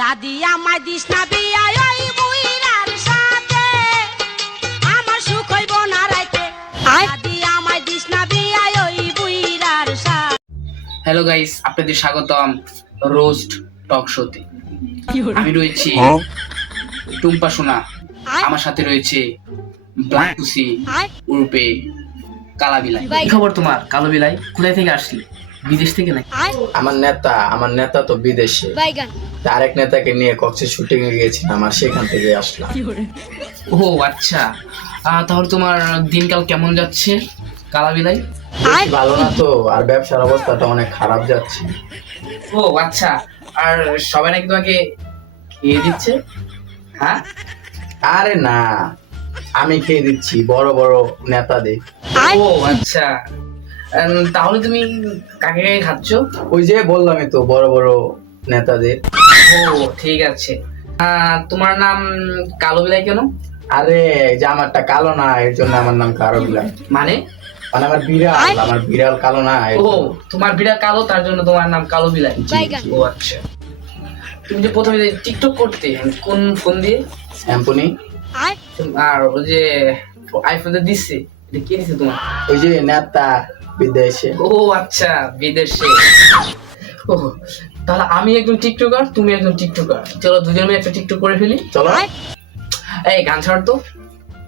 দাদি আমায় দিস না বিয়া ওই বুইরার সাথে। আমার সুখ হইব না রাইতে। দাদি আমায় দিস না বিয়া ওই বুইরার সাথে। হ্যালো গাইস আপনাদের স্বাগতম রোস্ট টক শোতে। আমি রয়েছি টুম্পা সোনা। আমার সাথে রয়েছে ব্ল্যাক উরুপে কালা বিলাই কি খবর তোমার? কালো বিলাই কোথায় থেকে আসলি? বিদেশ থেকে নাকি? আমার নেতা আমার নেতা তো বিদেশে। আরেক নেতাকে নিয়ে কক্সে শুটিং এ গিয়েছিলাম আর সেখান থেকে আসলাম। ও আচ্ছা। তাহলে তোমার দিনকাল কেমন যাচ্ছে? কালা বিলাই ভালো না তো আর ব্যবসার অবস্থাটা অনেক খারাপ যাচ্ছে। ও আচ্ছা। আর সবাই নাকি তোমাকে খেয়ে দিচ্ছে? হ্যাঁ? আরে না আমি খেয়ে দিচ্ছি বড় বড় নেতাদের। ও আচ্ছা। তাহলে তুমি কাকে কাকে খাচ্ছ? ওই যে বললামই তো বড় বড় নেতাদের। ও ঠিক আছে। আহ, তোমার নাম কালো বিলাই কেন? আরে যে আমারটা কালো না এর জন্য আমার নাম কালো বিলাই। মানে? মানে আমার বিড়াল আমার বিড়াল কালো না ও তোমার বিড়া কালো তার জন্য তোমার নাম কালো বিলাই। ও আচ্ছা। তুমি যে প্রথমে যে টিকটক করতে কোন ফোন দিয়ে? শ্যাম্পুনি। আর ওই যে আইফোন দিচ্ছে এটা কে দিচ্ছে তোমার? ওই যে নেতা বিদেশে। ও আচ্ছা বিদেশে। ও তাহলে আমি একজন টিকটকার তুমি একজন টিকটকার। চলো দুজন মিলে একটা টিকটক করে ফেলি। চলো। এই গান ছাড় তো।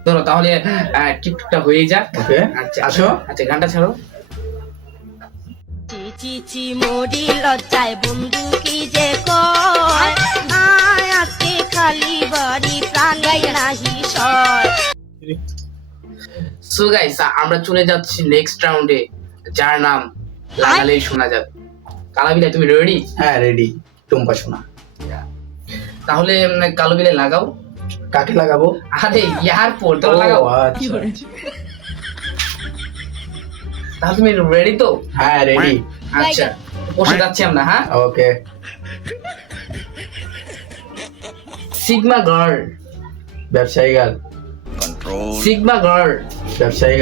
ধরো তাহলে আহ, টিকটকটা হয়ে যাক। ওকে আচ্ছা আসো। আচ্ছা গানটা ছাড়ো। চি চি চি মরি লজ্জায় বন্ধু কি যে কয়? আয় আজকে খালি বাড়ি প্রাণ নাহি সয়। সো গাইস আমরা চলে যাচ্ছি নেক্সট রাউন্ডে যার নাম লাগালেই শোনা যাবে। কালা বিলাই তুমি রেডি হ্যাঁ রেডি টুম্পা শোনা। তাহলে কালো বিলাই লাগাও। কাকে লাগাবো? আরে ইয়ার পর তো লাগাও। আচ্ছা। তাহলে তুমি রেডি তো? হ্যাঁ রেডি আচ্ছা বসে যাচ্ছি আমরা হ্যাঁ? Okay sigma girl. ব্যবসায়ী গাল সিগমা গার্ল। ব্যবসায়ী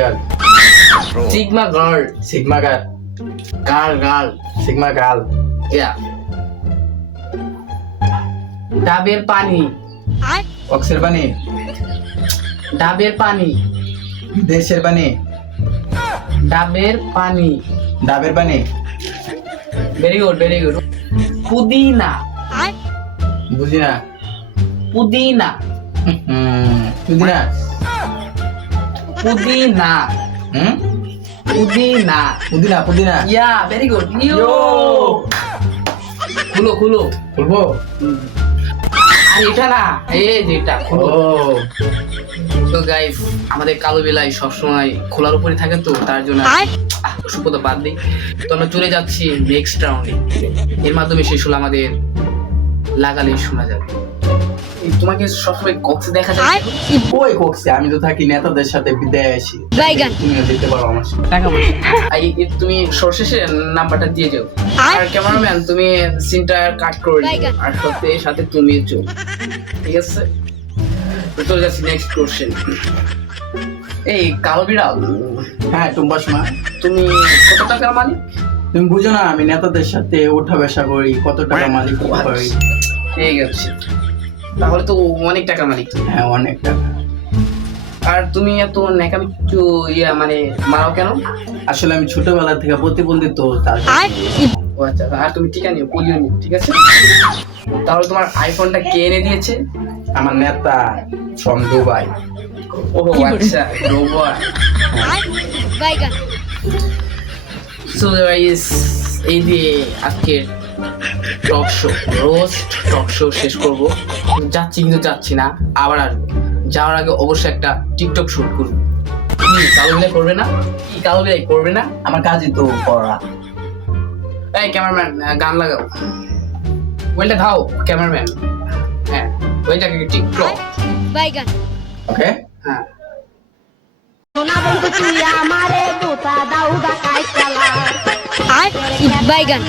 gal sigma girl sigma gal girl girl sigma gal yeah ডাবের পানি অক্সের পানি ডাবের পানি দেশের পানি ডাবের পানি ডাবের পানি ভেরি গুড ভেরি গুড পুদিনা বুঝি না পুদিনা বুঝি পুদিনা হুম পুদিনা। পুদিনা পুদিনা। Ya very good you Yo! খুলো খুলো। খুলবো? আর এটা না এই যে এটা ও। খুলো তো গাইস আমাদের কালো বেলায় সবসময় খোলার উপরে থাকে তো তার জন্য কথা বাদ দিই। তো আমরা চলে যাচ্ছি নেক্সট রাউন্ডে এর মাধ্যমে শেষ হলো আমাদের লাগালে শোনা যাবে। তোমাকে সবসময় কক্সে দেখা যায়? ওই কক্সে আমি তো থাকি নেতাদের সাথে বিদায় আসি তুমিও যেতে পারো আমার সাথে। টাকা পয়সা। তুমি সর্বশেষে নাম্বারটা দিয়ে যাও। আর ক্যামেরাম্যান তুমি সিনটা কাট করে দিও আর সাথে সাথে তুমি চল ঠিক আছে? চলে যাচ্ছি নেক্সট কোশ্চেন এই কালো বিড়াল। হ্যাঁ টুম্পা শোনা তুমি কত টাকার মালিক? তুমি বুঝো না আমি নেতাদের সাথে ওঠা বসা করি কত টাকা মালিক ঠিক আছে। তাহলে তো অনেক টাকার মালিক তুমি। হ্যাঁ অনেক টাকা। আর তুমি এত ন্যাকামি একটু ইয়া মানে মারাও কেন? আসলে আমি ছোটবেলা থেকে প্রতিবন্ধী তো তার ও আচ্ছা আর তুমি টিকা নিও পোলিও নিও ঠিক আছে? তাহলে তোমার আইফোনটা কে এনে দিয়েছে? আমার নেতা ফ্রম দুবাই। ও আচ্ছা রোবট বাইগান সো গাইস এই দিয়ে আজকের talk show roast talk show শেষ করব। যাচ্ছি কিন্তু যাচ্ছি না আবার আসব। যাওয়ার আগে অবশ্যই একটা টিকটক শুট করব। কি কালো বিলাই করবে না? কি কালো বিলাই করবে না? আমার কাজই তো করা। এই ক্যামেরাম্যান গান লাগাও। ওইটা ধাও ক্যামেরাম্যান। হ্যাঁ ওইটাকে টিকটক বাইগান ওকে। হ্যাঁ। সোনা বন্ধু তুই আমারে দুটা দাউদা কাইতালা বাইগান।